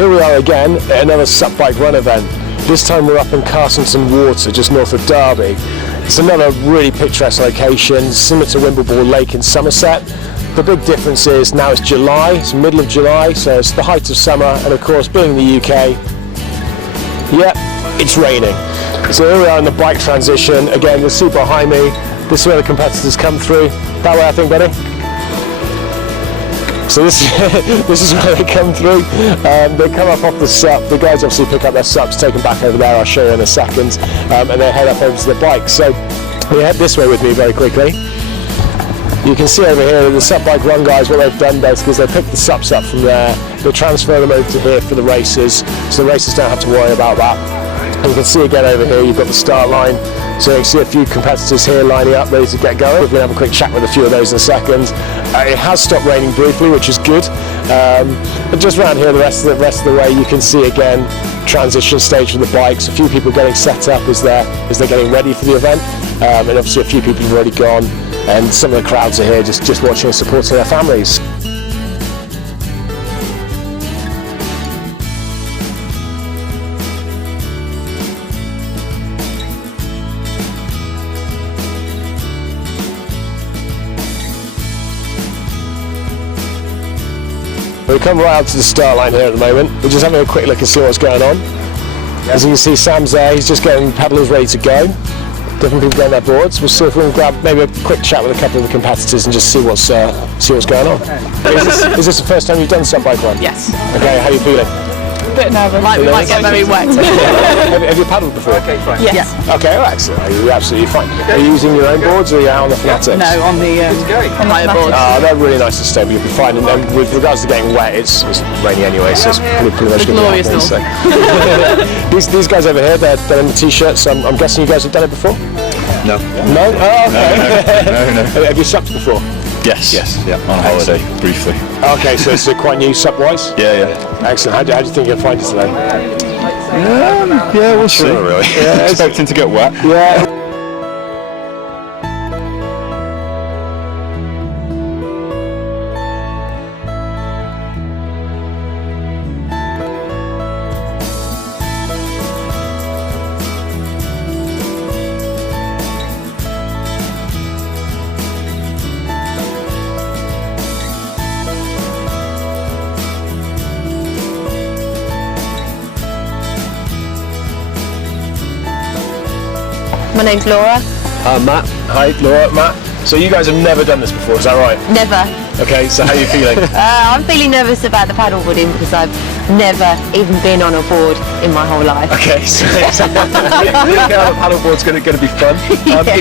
Here we are again at another SUP Bike Run event. This time we're up in Carsington Water, just north of Derby. It's another really picturesque location, similar to Wimbleball Lake in Somerset. The big difference is now it's July, it's middle of July, so it's the height of summer, and of course being in the UK, yep, it's raining. So here we are in the bike transition. Again, you'll see behind me, this is where the competitors come through. That way I think, buddy? So this is where they come through. They come up off the SUP. The guys obviously pick up their SUPs, take them back over there, I'll show you in a second, and they head up over to the bike. So we head this way with me very quickly. You can see over here the SUP Bike Run guys, what they've done basically is they pick the SUPs up from there, they transfer them over to here for the races, so the racers don't have to worry about that. And you can see again over here, you've got the start line, so you can see a few competitors here lining up, ready to get going. We're going to have a quick chat with a few of those in a second. It has stopped raining briefly, which is good. But just around here, the rest of the way, you can see again, transition stage for the bikes. A few people getting set up as they're getting ready for the event, and obviously a few people have already gone, and some of the crowds are here just watching and supporting their families. We come right up to the start line here at the moment. We're just having a quick look and see what's going on. As you can see, Sam's there, he's just getting pedals ready to go. Different people getting their boards. We'll see if we can grab maybe a quick chat with a couple of the competitors and just see what's going on. Is this the first time you've done SUP Bike Run? Yes. Okay, how are you feeling? A bit nervous. We might get very wet. Have you paddled before? Okay, fine. Yes. Okay, well, excellent. You're absolutely fine. Are you using your own boards or are you out on the Fanatics? No, on the higher boards. They're really nice and stable. You'll be fine. And then with regards to getting wet, it's raining anyway, so it's pretty much going to be happening. So. These guys over here, they're in the t-shirts. So I'm guessing you guys have done it before? No. No? Oh, okay. No. Have you supped before? Yes. Yeah. On holiday, briefly. Okay, so it's quite new SUP-wise? Yeah. Excellent. How do you think you'll find it today? Yeah, we'll see. Not really. Yeah, expecting to get wet. Yeah. My name's Laura. Matt. Hi, Laura, Matt. So you guys have never done this before, is that right? Never. Okay, so how are you feeling? I'm feeling nervous about the paddleboarding because I've never even been on a board in my whole life. Okay, so the paddleboard's going to be fun.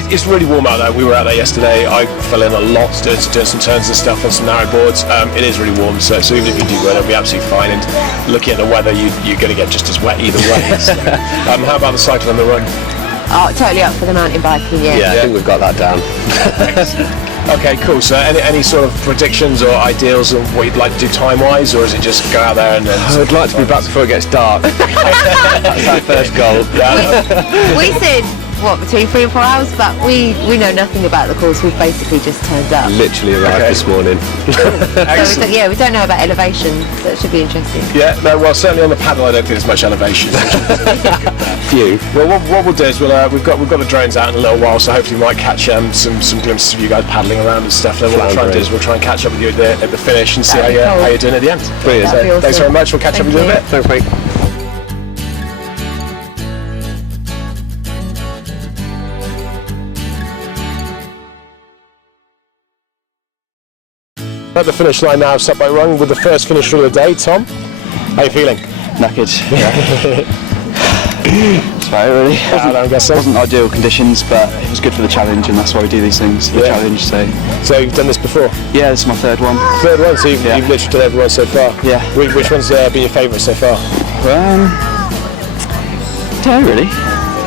It's really warm out there. We were out there yesterday. I fell in a lot doing some turns and stuff on some narrow boards. It is really warm, so even if you do go, it'll be absolutely fine. And looking at the weather, you're going to get just as wet either way. So, how about the cycle and the run? Oh, totally up for the mountain biking, yeah. Yeah, I think we've got that down. Okay, cool. So any sort of predictions or ideals of what you'd like to do time-wise, or is it just go out there and then... I'd like to be back before it gets dark. That's our first goal. We said, between 3 and 4 hours, but we know nothing about the course. We've basically just turned up. Literally arrived this morning. So we don't know about elevation, so it should be interesting. Yeah, no, well, certainly on the paddle I don't think there's much elevation. Few. Well, what we'll do is we've got the drones out in a little while, so hopefully we might catch some glimpses of you guys paddling around and stuff. Then what we'll try and do is we'll try and catch up with you at the finish and see how you're doing at the end. Brilliant. So, awesome. Thanks very much. We'll catch up with you in a bit. Thanks, mate. At the finish line now of SUP Bike Run with the first finish of the day. Tom, how are you feeling? Knackered. Yeah. That's right, really. Wasn't ideal conditions, but it was good for the challenge, and that's why we do these things. The challenge. So you've done this before? Yeah, this is my third one. Third one. So you've literally done everyone so far. Yeah. Which one's been your favourite so far? Don't know, really.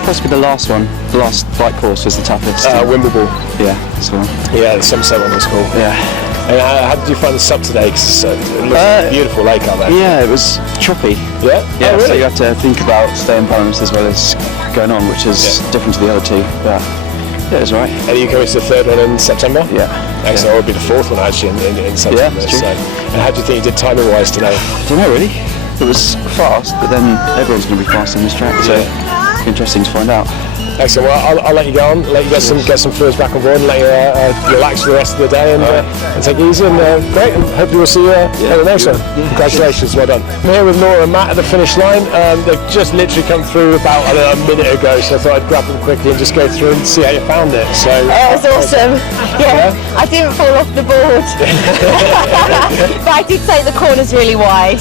Possibly the last one. The last bike course was the toughest. Wimbleball. Yeah, that's the one. Yeah, the Somerset one was cool. Yeah. And how did you find the SUP today? Because it looks like a beautiful lake out there. Yeah, it was choppy. Yeah? Yeah, oh, really? So you have to think about staying balanced as well as going on, which is different to the other two. But yeah, it was alright. And are you coming to the third one in September? Yeah. Excellent. Or it'll be the fourth one actually in September. Yeah, that's true. And how do you think you did timing wise today? I don't know really. it was fast, but then everyone's going to be fast on this track, so it's interesting to find out. Excellent. Well, I'll let you go on, let you get some fluids back on board, and let you relax for the rest of the day and take it easy. And great. And hopefully we'll see you at the next one. Congratulations. Well done. I'm here with Laura and Matt at the finish line. They've just literally come through about a minute ago, so I thought I'd grab them quickly and just go through and see how you found it. So it was awesome. Yeah, I didn't fall off the board, but I did take the corners really wide.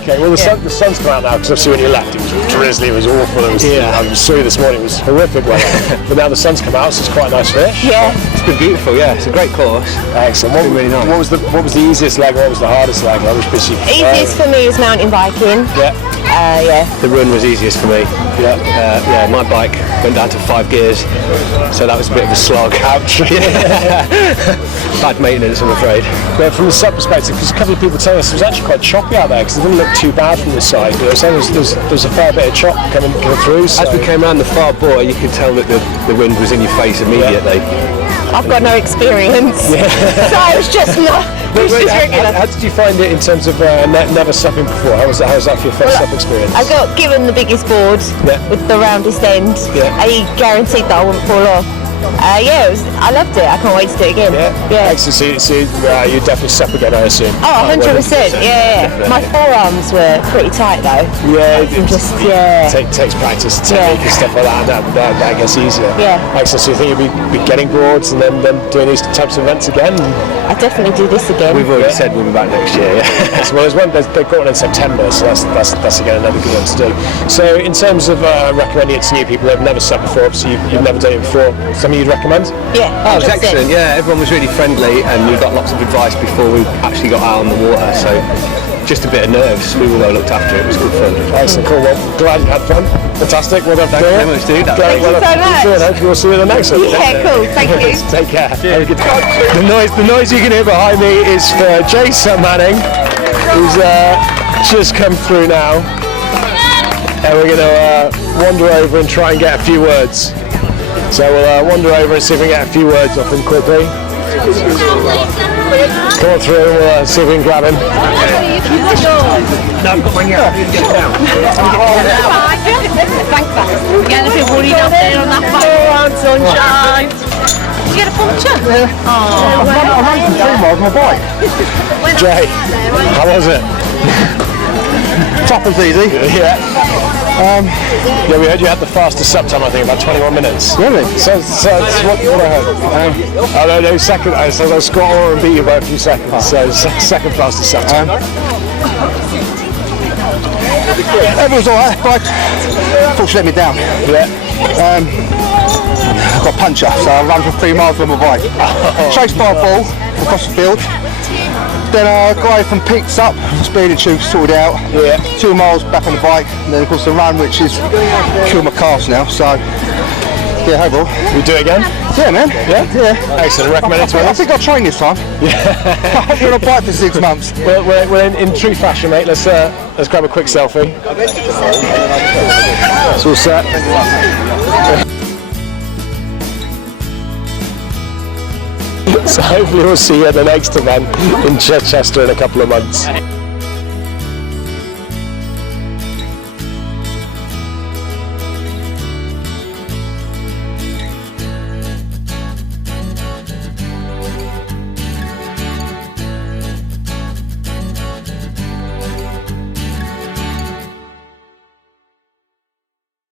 Okay. Well, the sun's come out now, because obviously when you left it was drizzly. It was awful. It was. I saw you this morning. It was horrific. But now the sun's come out, so it's quite a nice fish. Yeah. It's been beautiful, yeah. It's a great course. Excellent. What, really nice. What was the easiest leg? What was the hardest leg? Easiest for me is mountain biking. Yeah. The run was easiest for me. Yeah. My bike went down to 5 gears, so that was a bit of a slog. Ouch. Bad maintenance, I'm afraid. But from the SUP perspective, because a couple of people telling us it was actually quite choppy out there, because it didn't look too bad from the side. You know, so there's a fair bit of chop coming through. So. As we came around the far buoy, you could tell that the wind was in your face immediately. I've got no experience, so I was just not. How did you find it in terms of never supping before? How was that for your first SUP experience? I got given the biggest board with the roundest end. I guaranteed that I wouldn't fall off. I loved it. I can't wait to do it again. Excellent. So you definitely SUP again, I assume. Oh, 100%. Yeah. My forearms were pretty tight though. Yeah. Takes practice, technique and stuff like that. That gets easier. Yeah. Excellent. So you think you'll be getting boards and then doing these types of events again? I definitely do this again. We've already said we'll be back next year. Well, they've got one in September, so that's again another good one to do. So in terms of recommending it to new people who have never SUP before, obviously you've never done it before. Something you'd recommend? Yeah. Oh, it was excellent. Yeah, everyone was really friendly, and we got lots of advice before we actually got out on the water. So just a bit of nerves. We were well looked after. It was good fun. Excellent. Cool. Well, glad you had fun. Fantastic. Well done. Thank you very much, dude. Thank you so much. Hopefully we'll see you at the next one. Yeah, cool. Thank you. Take care. Have a good time. The noise you can hear behind me is for Jason Manning, who's just come through now. And we're going to wander over and try and get a few words. So we'll wander over and see if we can get a few words off him quickly. Come on through and we'll see if we can grab him. Getting a bit worried out there on that bike. Come on, sunshine. Did you get a puncture? I ran for 3 miles on my bike. Jay, how was it? Top was easy. Yeah. We heard you had the fastest SUP time, I think, about 21 minutes. Really? So what I heard. No, second. I scored or and beat you by a few seconds. So second fastest SUP time. It was alright, but unfortunately let me down. I got a puncture, so I ran for 3 miles on my bike. Chased by a ball across the field. Then a guy from Peaks up, speeding tube sorted out. 2 miles back on the bike, and then of course the run, which is killed my calves now. So overall. We do it again? Yeah, man. Yeah. Excellent. Recommend it to I us. think I'll train this time. I've been on a bike for 6 months. Well, we're in true fashion, mate. Let's grab a quick selfie. It's all set. So hopefully we'll see you at the next event in Chichester in a couple of months.